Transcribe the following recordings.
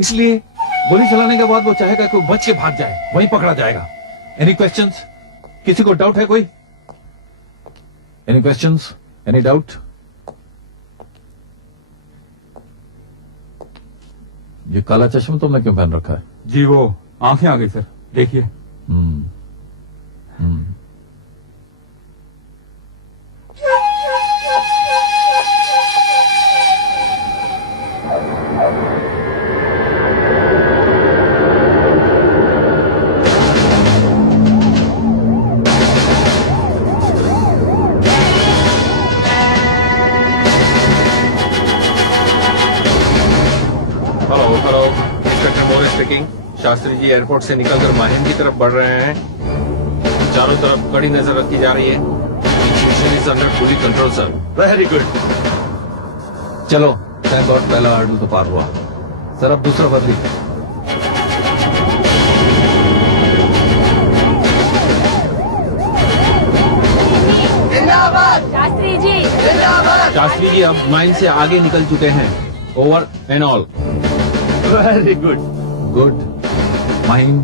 इसलिए गोली चलाने के बाद वो चाहेगा कि वो बच के भाग जाए, वहीं पकड़ा जाएगा। Any questions? किसी को डाउट है कोई? Any questions? Any doubt? ये काला चश्मा तुमने क्यों पहन रखा है? जी वो आंखें आ गई सर, देखिए। हेलो, इंस्पेक्टर मोरे स्पीकिंग। शास्त्री जी एयरपोर्ट से निकलकर माहिम की तरफ बढ़ रहे हैं। चारों तरफ कड़ी नजर रखी जा रही है। Situation is under fully control sir. Very good. चलो, थैंक गॉड पहला हर्डल तो पार हुआ। सर अब दूसरा बदली। जिंदाबाद शास्त्री जी, जिंदाबाद। शास्त्री जी अब माइन से आगे निकल चुके हैं। Over and all. Very good. Good. Mahim,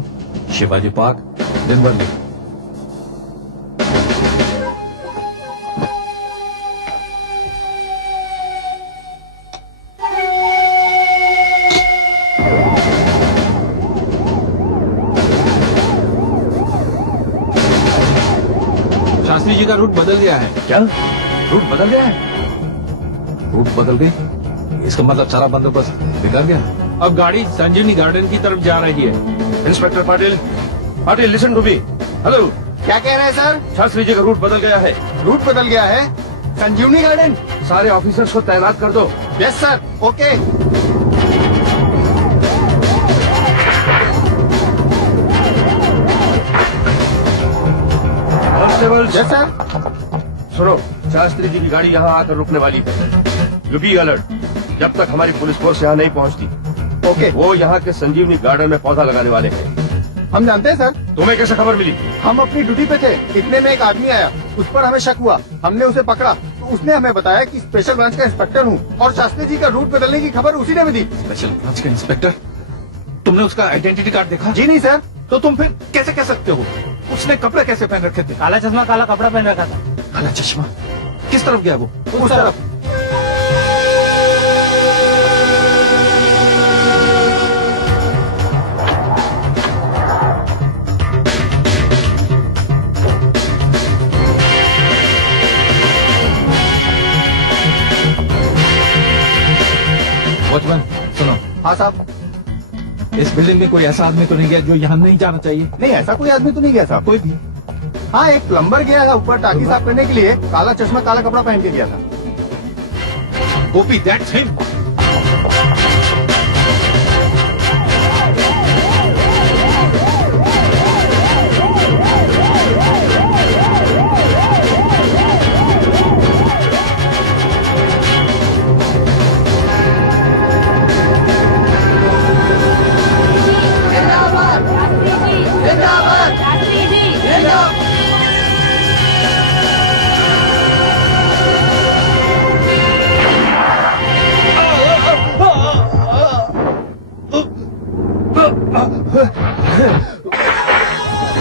Shivaji park, दिन बदली। शास्त्री जी का रूट बदल गया है। क्या? रूट बदल गया है? रूट बदल गई? इसका मतलब सारा बंदोबस्त बिगड़ गया। अब गाड़ी संजीवनी गार्डन की तरफ जा रही है। Inspector Patil, Patil listen to me. Hello, क्या कह रहे हैं सर? शास्त्री जी का रूट बदल गया है। रूट बदल गया है? संजीवनी गार्डन? सारे ऑफिसर्स को तैनात कर दो। Yes sir, okay. Constable, yes sir. सुनो, शास्त्री जी की गाड़ी यहाँ आकर रुकने वाली है। You be alert. जब तक हमारी पुलिस फोर्स यहाँ नहीं पहुँचती, ओके। वो यहाँ के संजीवनी गार्डन में पौधा लगाने वाले हैं। हम जानते हैं सर। तुम्हें कैसे खबर मिली? हम अपनी ड्यूटी पे थे, इतने में एक आदमी आया, उस पर हमें शक हुआ, हमने उसे पकड़ा तो उसने हमें बताया कि स्पेशल ब्रांच का इंस्पेक्टर हूँ और शास्त्री जी का रूट बदलने की खबर उसी ने भी दी। स्पेशल ब्रांच का इंस्पेक्टर? तुमने उसका आइडेंटिटी कार्ड देखा? जी नहीं सर। तो तुम फिर कैसे कह सकते हो? उसने कपड़े कैसे पहन रखे थे? काला चश्मा, काला कपड़ा पहन रखा था। काला चश्मा? किस तरफ गया वो? उस तरफ। वॉचमैन सुनो, हाँ साहब। इस बिल्डिंग में कोई ऐसा आदमी तो नहीं गया जो यहाँ नहीं जाना चाहिए? नहीं, ऐसा कोई आदमी तो नहीं गया साहब। कोई भी? हाँ, एक प्लम्बर गया था ऊपर टाकी साफ करने के लिए, काला चश्मा काला कपड़ा पहन के गया था। गोपी, दैट्स हिम। जिंदाबाद शास्त्री जी, जिंदाबाद शास्त्री जी, जिंदाबाद।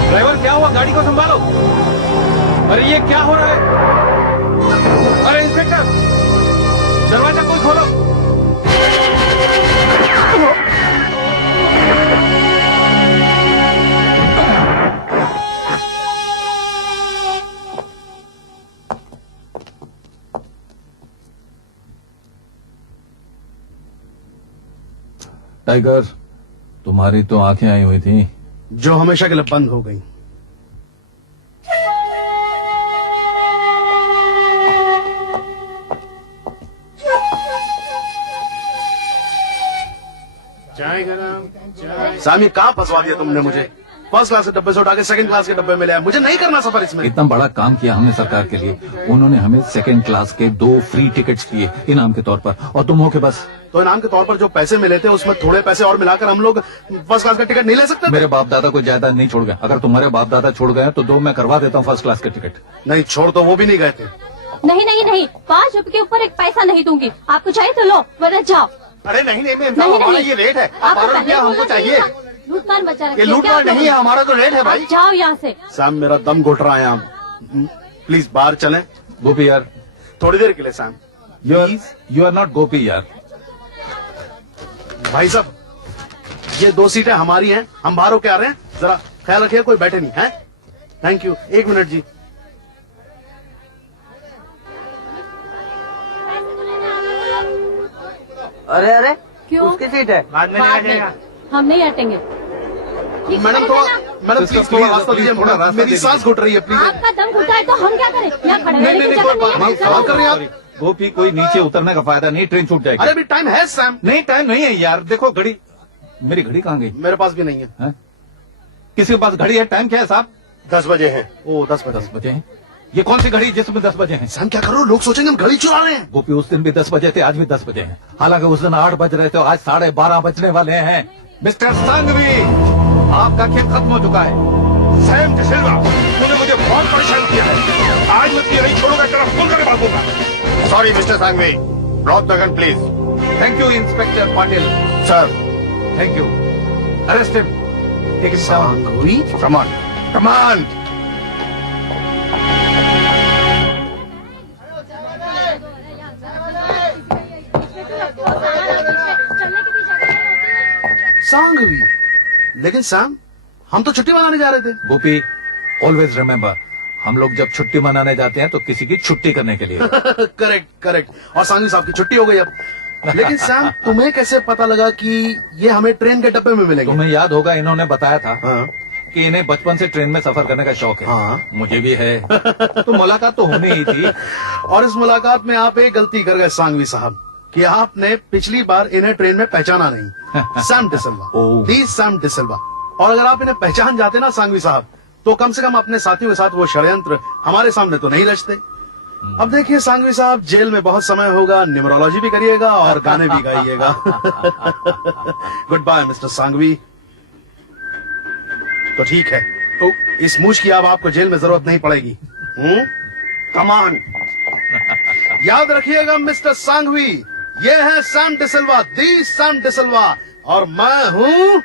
ड्राइवर क्या हुआ? गाड़ी को संभालो। अरे ये क्या हो रहा है? अरे इंस्पेक्टर, दरवाजा कोई खोलो। टाइगर, तुम्हारी तो आंखें आई हुई थी जो हमेशा के लिए बंद हो गई। सामी, कहाँ फंसवा दिया तुमने मुझे? फर्स्ट क्लास के डब्बे से उठा के सेकंड क्लास के डब्बे में ले आया। मुझे नहीं करना सफर इसमें। इतना बड़ा काम किया हमने सरकार के लिए, उन्होंने हमें सेकंड क्लास के 2 फ्री टिकट्स दिए इनाम के तौर पर, और तुम हो के बस। तो इनाम के तौर पर जो पैसे मिले थे उसमें थोड़े पैसे और मिलाकर हम लोग फर्स्ट क्लास का टिकट नहीं ले सकते? मेरे बाप दादा को जायदाद नहीं छोड़ गया। अगर तुम्हारे बाप दादा छोड़ गए तो दो मैं करवा देता हूँ फर्स्ट क्लास के टिकट। नहीं, छोड़ तो वो भी नहीं गए थे। नहीं नहीं नहीं, 5 रुपए के ऊपर एक पैसा नहीं दूंगी। आपको चाहिए तो लो, वरना जाओ। अरे नहीं नहीं मैम नहीं, हमारा नहीं। ये रेट है आप 12 रुपया हमको चाहिए। लूटमार बचा रखी ये है, लूट क्या मार आप लोग? नहीं है, हमारा तो रेट है भाई। आप जाओ यहाँ से। सैम मेरा दम घुट रहा है यहाँ, प्लीज बाहर चलें गोपी यार, थोड़ी देर के लिए। सैम यू आर नॉट गोपी यार। भाई साहब, ये 2 सीटें हमारी हैं, हम बाहर होके आ रहे हैं, जरा ख्याल रखिए कोई बैठे नहीं है। थैंक यू, 1 मिनट जी। अरे अरे क्यों? उसकी सीट है। बाद में बाद देखा में। जाएगा। हम नहीं हटेंगे। ठीक मैडम है थोड़ा, ना? मैडम इसका प्लीज थोड़ा please, रास्ता दीजिए, थोड़ा रास्ता मेरी दीजिए। सांस घुट रही है, प्लीज। आपका दम घुटा है तो हम क्या करें? यहाँ खड़े रहने की जगह नहीं है। हम चलो। काम कर रहे हैं। गोपी कोई नीचे उतरने का फायदा नहीं, ट्रेन छूट जाएगी। अरे अभी टाइम है सैम। नहीं टाइम नहीं है यार, देखो घड़ी, मेरी घड़ी कहाँ गई? मेरे पास भी नहीं है। हैं? किसी के पास घड़ी है? टाइम क्या है साहब? 10 बजे हैं। ओ 10 बजे। 10 बजे हैं। ये कौन सी घड़ी जिसमें 10 बजे हैं? सैम क्या करो, लोग सोचेंगे हम घड़ी चुरा रहे हैं। गोपी उस दिन भी 10 बजे थे, आज भी 10 बजे हैं। हालांकि उस दिन 8 बज रहे थे, आज 12:30 बजने वाले हैं। मिस्टर संघवी, आपका खेल खत्म हो चुका है। सैम डिसिल्वा, तूने मुझे बहुत परेशान किया है। आज मैं तुझे नहीं छोड़ूंगा, तेरा फोन करके बात दूंगा। Sorry mister Sanghvi, drop the gun please. Thank you inspector Patil. Sir thank you. Arrest him, take him down. Sanghvi? Come on come on. Sanghvi? लेकिन सैम, हम तो छुट्टी मनाने जा रहे थे। गोपी, ऑलवेज रिमेम्बर, हम लोग जब छुट्टी मनाने जाते हैं तो किसी की छुट्टी करने के लिए। Correct correct. और सांघवी साहब की छुट्टी हो गई अब। लेकिन सैम, तुम्हें कैसे पता लगा कि ये हमें ट्रेन के डब्बे में मिलेंगे? तुम्हें याद होगा, इन्होंने बताया था हाँ। कि इन्हें बचपन से ट्रेन में सफर करने का शौक है। हाँ। मुझे भी है। तो मुलाकात तो होनी ही थी। और इस मुलाकात में आप एक गलती कर गए सांघवी साहब, कि आपने पिछली बार इन्हें ट्रेन में पहचाना नहीं। सैम डिसिल्वा, ओह। दी सैम डिसिल्वा। और अगर आप इन्हें पहचान जाते ना सांघवी साहब, तो कम से कम अपने साथियों के साथ वो षड्यंत्र हमारे सामने तो नहीं रचते। अब देखिए सांघवी साहब, जेल में बहुत समय होगा, न्यूमरोलॉजी भी करिएगा और गाने भी गाइएगा। Goodbye mister Sanghvi. तो ठीक है, तो इस मूछ की अब आपको जेल में जरूरत नहीं पड़ेगी। Come on. याद रखिएगा मिस्टर सांघवी, ये है सैम डिसिल्वा, दी सैम डिसिल्वा, और मैं हूं